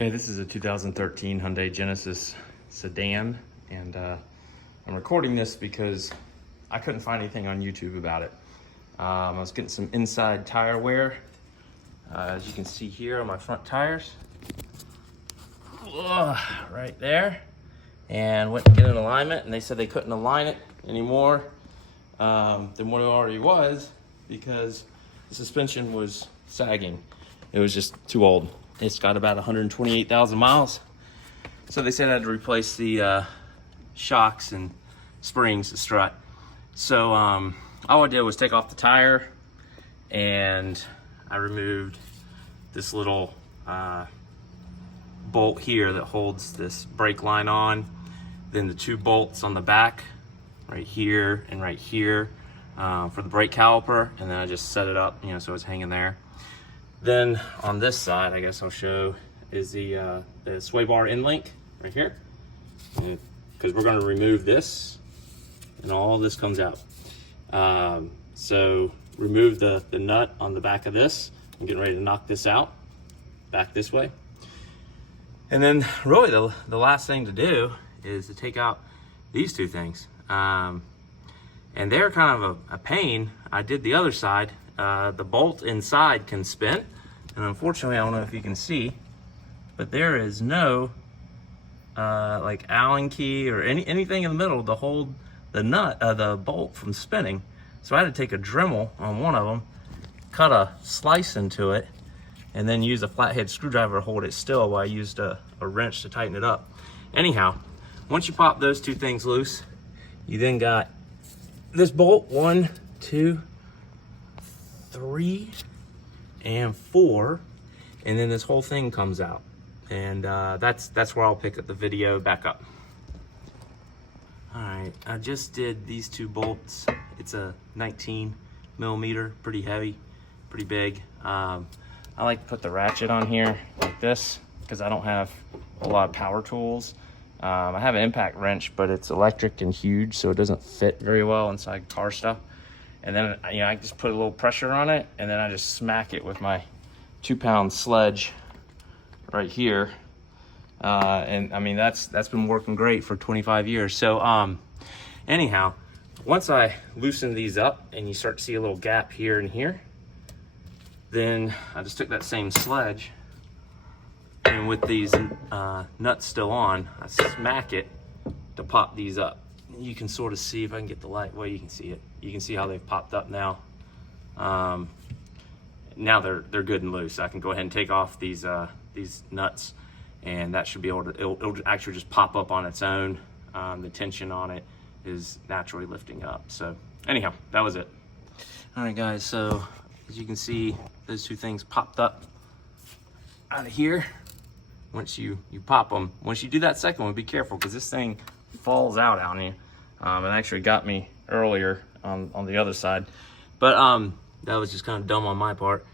Okay, this is a 2013 Hyundai Genesis Sedan, and I'm recording this because I couldn't find anything on YouTube about it. I was getting some inside tire wear, as you can see here on my front tires. Right there. And went to get an alignment, and they said they couldn't align it anymore than what it already was because the suspension was sagging. It was just too old. It's got about 128,000 miles. So they said I had to replace the shocks and springs, the strut. So all I did was take off the tire, and I removed this little bolt here that holds this brake line on. Then the two bolts on the back, right here and right here, for the brake caliper. And then I just set it up, so it's hanging there. Then on this side, I guess I'll show, is the sway bar end link right here. Because we're going to remove this, and all this comes out. So remove the nut on the back of this. I'm getting ready to knock this out, back this way. And then really the last thing to do is to take out these two things. And they're kind of a pain. I did the other side. The bolt inside can spin, and unfortunately, I don't know if you can see, but there is no like Allen key or anything in the middle to hold the bolt from spinning. So I had to take a Dremel on one of them, cut a slice into it, and then use a flathead screwdriver to hold it still while I used a wrench to tighten it up. Anyhow, once you pop those two things loose, you then got this bolt, 1, 2, 3, and 4, and then this whole thing comes out. And that's where I'll pick up the video back up. All right, I just did these two bolts. It's a 19 millimeter, pretty heavy, pretty big. I like to put the ratchet on here like this because I don't have a lot of power tools. I have an impact wrench, but it's electric and huge, so it doesn't fit very well inside car stuff. And then I just put a little pressure on it, and then I just smack it with my 2-pound sledge right here. And I mean, that's been working great for 25 years. So anyhow, once I loosen these up and you start to see a little gap here and here, then I just took that same sledge, and with these nuts still on, I smack it to pop these up. You can sort of see, if I can get the light, well, you can see it. You can see how they've popped up now. Now they're good and loose. I can go ahead and take off these nuts, and that should be able to, it'll actually just pop up on its own. The tension on it is naturally lifting up. So anyhow, that was it. All right, guys, so as you can see, those two things popped up out of here. Once you pop them, once you do that second one, be careful, because this thing falls out on you. It actually got me earlier on the other side, but that was just kind of dumb on my part.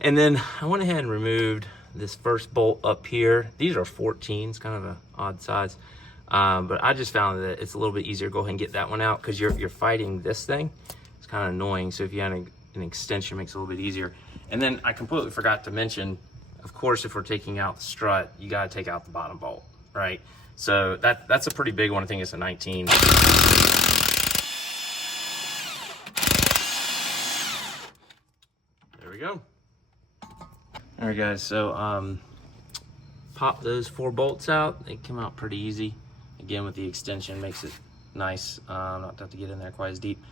And then I went ahead and removed this first bolt up here. These are 14s, kind of an odd size, but I just found that it's a little bit easier to go ahead and get that one out, because you're fighting this thing. It's kind of annoying. So if you had an extension, it makes it a little bit easier. And then I completely forgot to mention, of course, if we're taking out the strut, you got to take out the bottom bolt, right? So that's a pretty big one. I think it's a 19. There we go. All right, guys, so pop those 4 bolts out. They come out pretty easy. Again, with the extension, makes it nice, not to have to get in there quite as deep.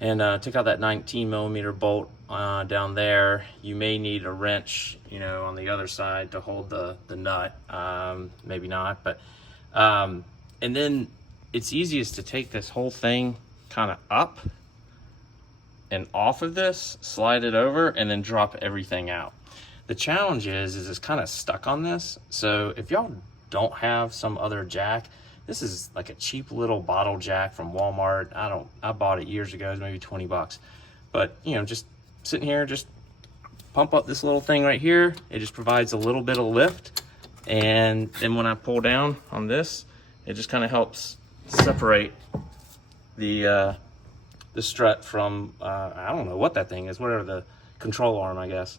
And took out that 19 millimeter bolt down there. You may need a wrench, on the other side to hold the nut. Maybe not, but and then it's easiest to take this whole thing kind of up and off of this, slide it over, and then drop everything out. The challenge is it's kind of stuck on this. So if y'all don't have some other jack, this is like a cheap little bottle jack from Walmart. I bought it years ago. It was maybe 20 bucks. But, just sitting here, just pump up this little thing right here. It just provides a little bit of lift. And then when I pull down on this, it just kind of helps separate the strut from, I don't know what that thing is, whatever the control arm, I guess.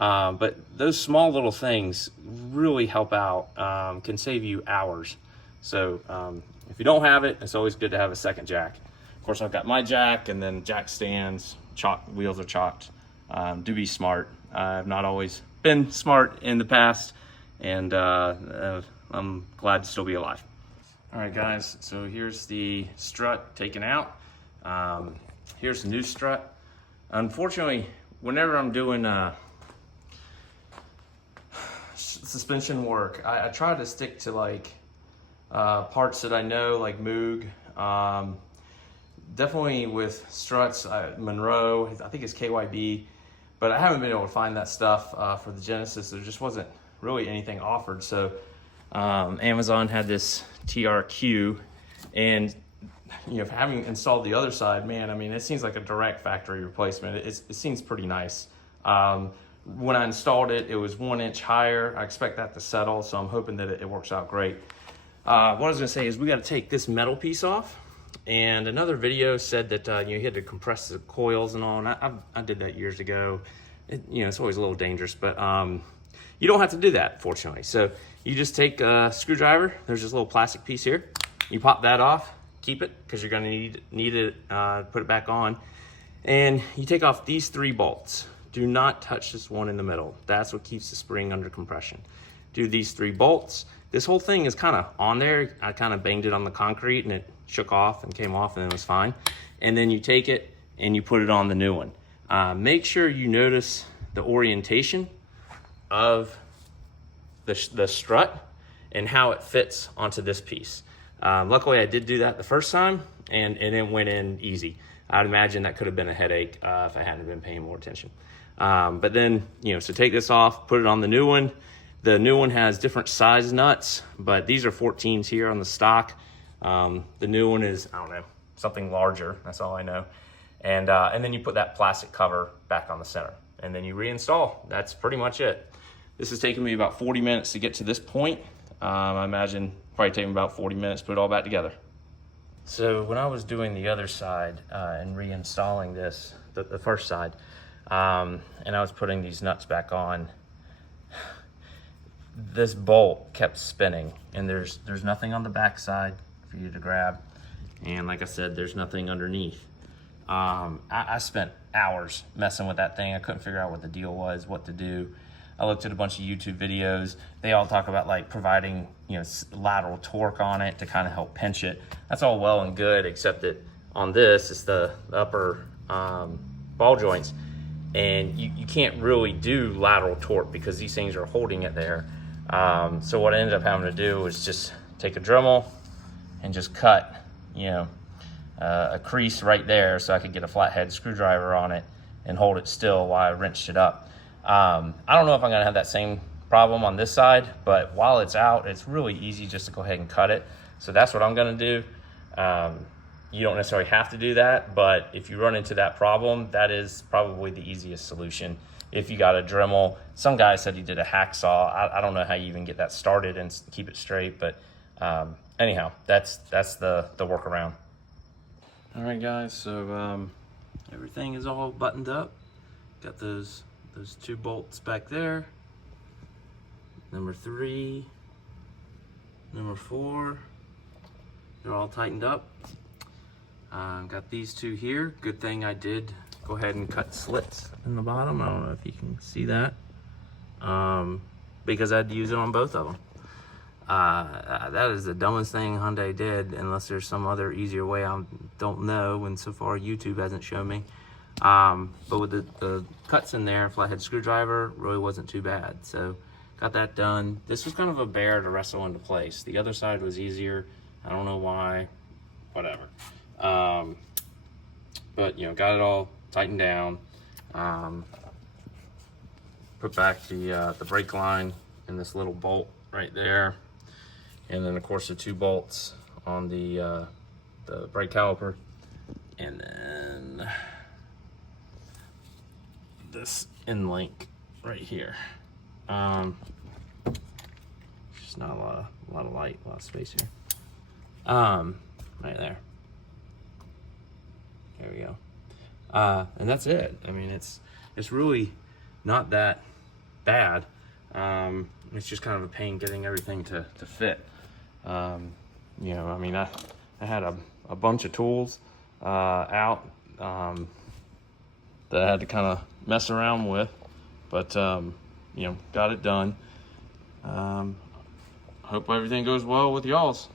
But those small little things really help out, can save you hours. So if you don't have it, it's always good to have a second jack. Of course, I've got my jack, and then jack stands, wheels are chalked. Do be smart. I've not always been smart in the past, and I'm glad to still be alive. All right, guys, so here's the strut taken out. Here's the new strut. Unfortunately, whenever I'm doing suspension work, I try to stick to like parts that I know, like Moog. Definitely with struts, Monroe, I think it's KYB, but I haven't been able to find that stuff for the Genesis. There just wasn't really anything offered. So Amazon had this TRQ, and having installed the other side, man, I mean, it seems like a direct factory replacement. It seems pretty nice. When I installed it, it was 1 inch higher. I expect that to settle, so I'm hoping that it works out great. What I was gonna say is we gotta take this metal piece off, and another video said that you had to compress the coils and all, and I did that years ago. It's always a little dangerous, but you don't have to do that, fortunately. So you just take a screwdriver, there's this little plastic piece here, you pop that off, keep it, because you're gonna need it, put it back on, and you take off these 3 bolts. Do not touch this one in the middle. That's what keeps the spring under compression. Do these 3 bolts. This whole thing is kind of on there. I kind of banged it on the concrete and it shook off and came off, and it was fine. And then you take it and you put it on the new one. Make sure you notice the orientation of the strut and how it fits onto this piece. Luckily, I did do that the first time, and it went in easy. I'd imagine that could have been a headache if I hadn't been paying more attention. But then, so take this off, put it on the new one. The new one has different size nuts, but these are 14s here on the stock. The new one is, I don't know, something larger. That's all I know. And then you put that plastic cover back on the center, and then you reinstall. That's pretty much it. This has taken me about 40 minutes to get to this point. I imagine probably taking about 40 minutes to put it all back together. So when I was doing the other side and reinstalling this, the first side, and I was putting these nuts back on, this bolt kept spinning, and there's nothing on the back side for you to grab, and like I said, there's nothing underneath. I spent hours messing with that thing. I couldn't figure out what the deal was, what to do. I looked at a bunch of YouTube videos. They all talk about like providing lateral torque on it to kind of help pinch it. That's all well and good, except that on this, it's the upper ball joints, and you can't really do lateral torque because these things are holding it there. So what I ended up having to do was just take a Dremel and just cut a crease right there so I could get a flathead screwdriver on it and hold it still while I wrenched it up. I don't know if I'm gonna have that same problem on this side, but while it's out, it's really easy just to go ahead and cut it. So that's what I'm gonna do. You don't necessarily have to do that, but if you run into that problem, that is probably the easiest solution. If you got a Dremel, some guy said he did a hacksaw. I don't know how you even get that started and keep it straight, but anyhow, that's the workaround. All right, guys, so everything is all buttoned up. Got those 2 bolts back there. Number 3, number 4, they're all tightened up. Got these 2 here. Good thing I did go ahead and cut slits in the bottom. I don't know if you can see that, because I had to use it on both of them. That is the dumbest thing Hyundai did, unless there's some other easier way. I don't know, and so far YouTube hasn't shown me. But with the cuts in there, flathead screwdriver really wasn't too bad. So got that done. This was kind of a bear to wrestle into place. The other side was easier. I don't know why, whatever. But got it all tightened down. Put back the brake line in this little bolt right there. And then of course the 2 bolts on the brake caliper. And then this end link right here. Just not a lot of light, a lot of space here. Right there. There we go. And that's it. I mean, it's really not that bad. It's just kind of a pain getting everything to fit. You know, I mean, I had a bunch of tools out that I had to kind of mess around with, but you know, got it done. Hope everything goes well with y'all's.